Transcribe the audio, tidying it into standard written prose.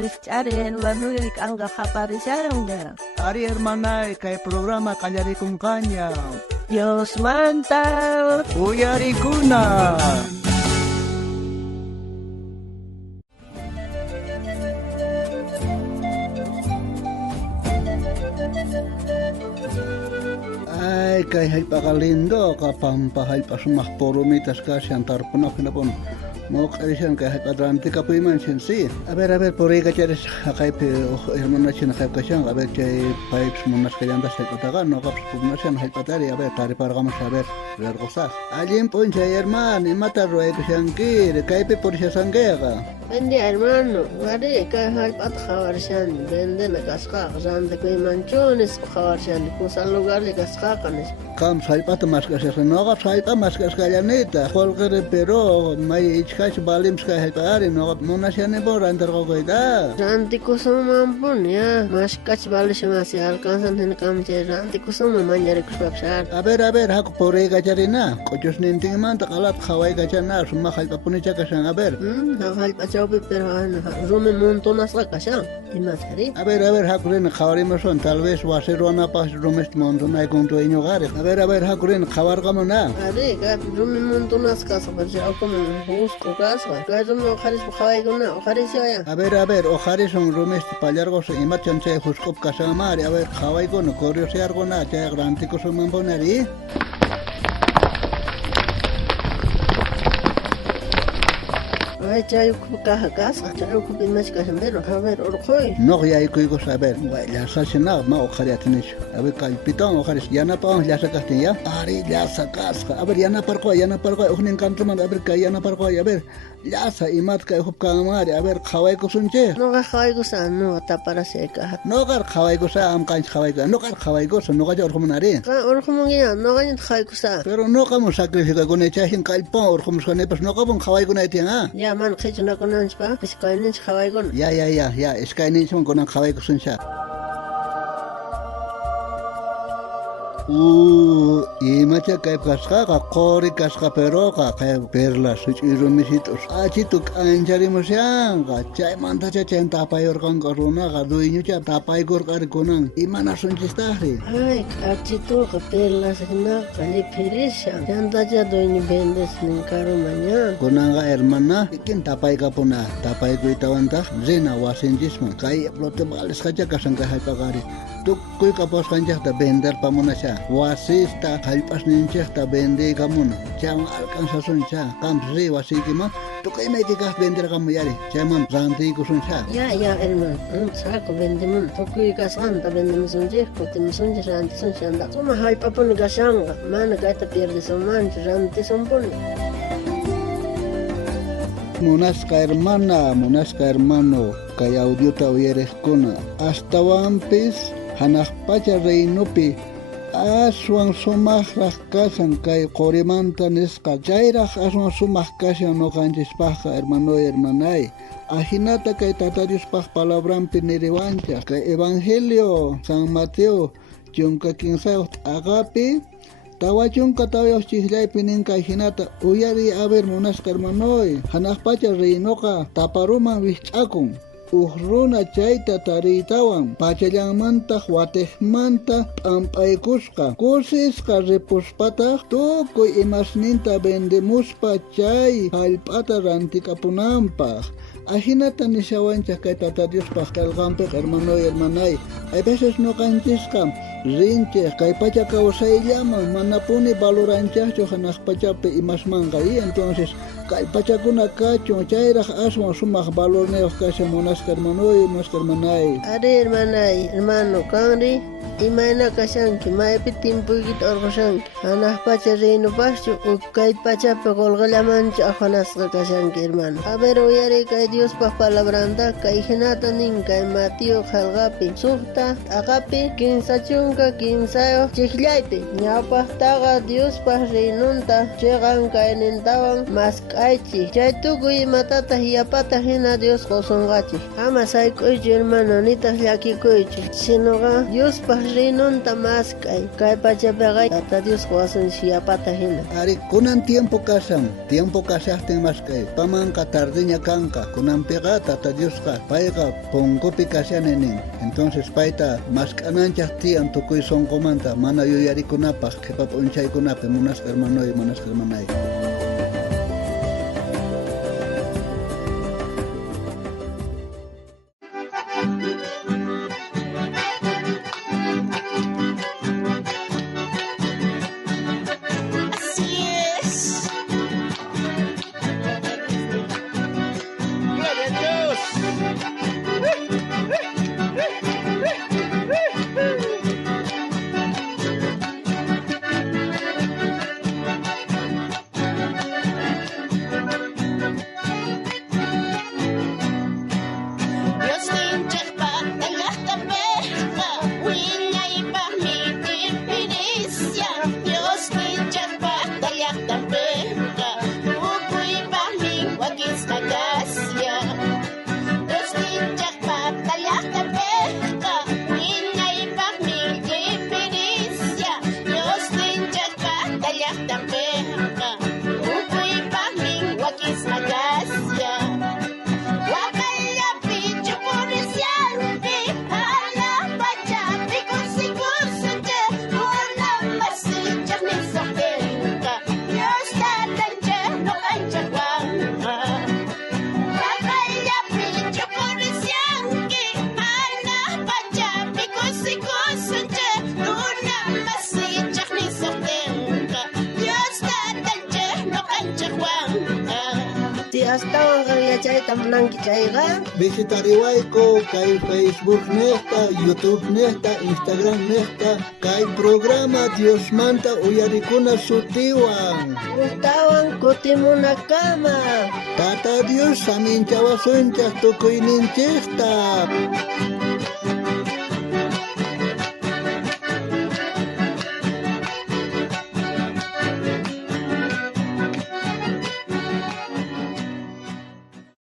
Richard Manuel Kanga aparecieron. Ari hermana, kay programa kanyari kung kanya. Dios manta. Uyari kuna. Ay, kay halpakalindo, kapampahay pa sumakporomitas ka siyang tarpunok na po. Mau kaisan kay hadranti ka puiman sensi. Aber por aí kachares kay pe hermano chen kay kasang aber kay pipes munas kay anda sa kataga no kaps punasan hay patari aber tari pargamos aber largosas. Alien poncha hermano mata roe kasang kir kay pe por siya sanggega. Bendi hermano, gari kay hay pat khawarsan bende na kaska kasan de kay manchones khawarsan kusal lugar de kaska kanes. Kam hay pat mas kasas no kaps hay pat mas kaskallanita. Kolgere pero may Kaya balims kaya hari no muna siya ni Bora antar ko ida. Ranti ko sa mampun ya, mas kach balis masih alkansan hen kam che ranti ko sa manjari ko papsar. Aber hako pore kachari na. Kojos ninting man takalat khawai kachana summa khal papuni cha kasang aber. Khal pachaw pe pero rume montonas ka kasang. Imasari. Aber hako rin khawari mason tal vez wasirona pas rumest montona kung to inyo gare. Aber hako rin khawar kamo na. Are ka rume montonas ka sa pachaw ko mo Casa, kaso mo ojares bujaway ko na, ojares ya. Aber, ojares son rumes palargos imat chanche juskop kasamari, aber khaway ko no koryo se argo na, cha granti ko sumamponari. Ay, chayo ko kahagasa, chayo ko pimas kasambero, haber orkoy. No ya iko saber, ya sasina ma ojariatinis. Aber kalpitong ojares yana pa ya sakaste ya. Ari ya sakaska, aber yana parko, uknin kantuman aber yana parko, aber ya sa imat kay hup kamari, aber khaway ko sunche. No ka khaway ko sa no tapara seka. No kar khaway ko sa am kan khaway ko, no kar khaway ko sa no ka orkomunari. Ka orkomungi no ka khaway ko sa. Pero no ka mo sacrifice ko ne chahin kalpong orkomus ko ne pas no ka bong khaway ko na itianga. Ya man khechna ko nan spa, iskainin khaway ko. Ya, iskainin mo ko nang khaway ko suncha. Imacha kay kaska ka kori kaska pero ka kay perlas irumisitos. Achituk anjari mo siyang ka chay manta cha chen tapay orkang karuna ka duinyo cha tapay kor kunang imana sunchistahri. Ay, achituk ka perlas na kali pirisya. Chanta cha duinyo bendes ning karumanya. Kunang ka hermana ikin tapay ka po na tapay ko itawanta zina wasinjismo kay plote balis ka cha kasang kahay pagari. Tukoy kapos kanjak ta bender pa muna siya. Wasista kalpas ninchak ta bende ka muna. Siyang alkansa sun siya. Kamsi wasiki mo. Tukoy may tikas bender ka mo yari. Siya man ranti ko sun siya. Ya, herman. Sako bende mo. Tukoy kasan ta bende mo sun siya. Kuti mo sun siya ranti sun siya. Suma hay pa po nagasang ka. Mana kaya ta pierde sa man. Ranti sun po ni. Munas ka hermano. Kaya audio ta uyeres kuna. Hasta wampis. Hanakpacha reinupi aswan sumakraj kasan kay qorimanta nisqa chayraj aswan sumaq kashan noqanchispaqqa hermanay ajinata kay Tata Diospaq palabrampi niriwanchaq kay Evangelio San Mateo chunka 15 agapi tawa chunka tawayuq chiklaypi ninqa ajinata uyari haber munasqa hermanoy hanaqpacha reinuqa taparuman wich'akun Uhruna chayta taritawan pachallanmanta watejmanta p'ampaykusqa kusisqa ripuspataq tukuy imasninta vendemuspa chay hallp'ata rantikapunanpaq ajinata nishawanchaq kay Tata Diospaq kalqanpiq hermanay hay veces noqanchisqa rinchej kay pacha kawsayllaman manapuni valoranchaqchu hanaq pachapi imasmanqa y entonces kay pachakuna kachun chayraq aswan sumaq valorniyuq kashan munasqa hermanay. Ari hermano kanri imayna kashanki maypi timpuykita urqushanki hanaq pacha rinupaqchu kay pachapi qolqallamanchu afanasqa kashanki hermano. A ver uyari kay Diospaq palabranta kay hinata nin kay Mateo hallqapi suqta aqapi 15 chunka kinsayo chiklaypi ñawpaqtaqa Diospaq rinunta chiqanka inintawan mask'aychik chay tukuy imatata yapata hina Dios qosunqachik ama sayk'uychu hermano nitaq llakikuychu sinoqa Diospaq rinunta mask'ay kay pachapiqa tata Dios qosunchik yapata hina Ari kunan tiempo kasahtin maskay pamanka tardiña kanka kunan piqa tata Diosqa payqa punkupi kashanenin entonces payta mask'ananchaq tiyan tukuy sonqomanta mana yuyarikunapaq qhipa p'unchaykunapi munasqa hermanoy munasqa hermanay astawan qanchayta munanki chayqa visitariwayku kay Facebook nesta, YouTube nesta, Instagram nesta kay programa Diosmanta uyarikuna sutiwan ustawan kutimunakama Tata Dios saminchawasunchaq tukuyninchikta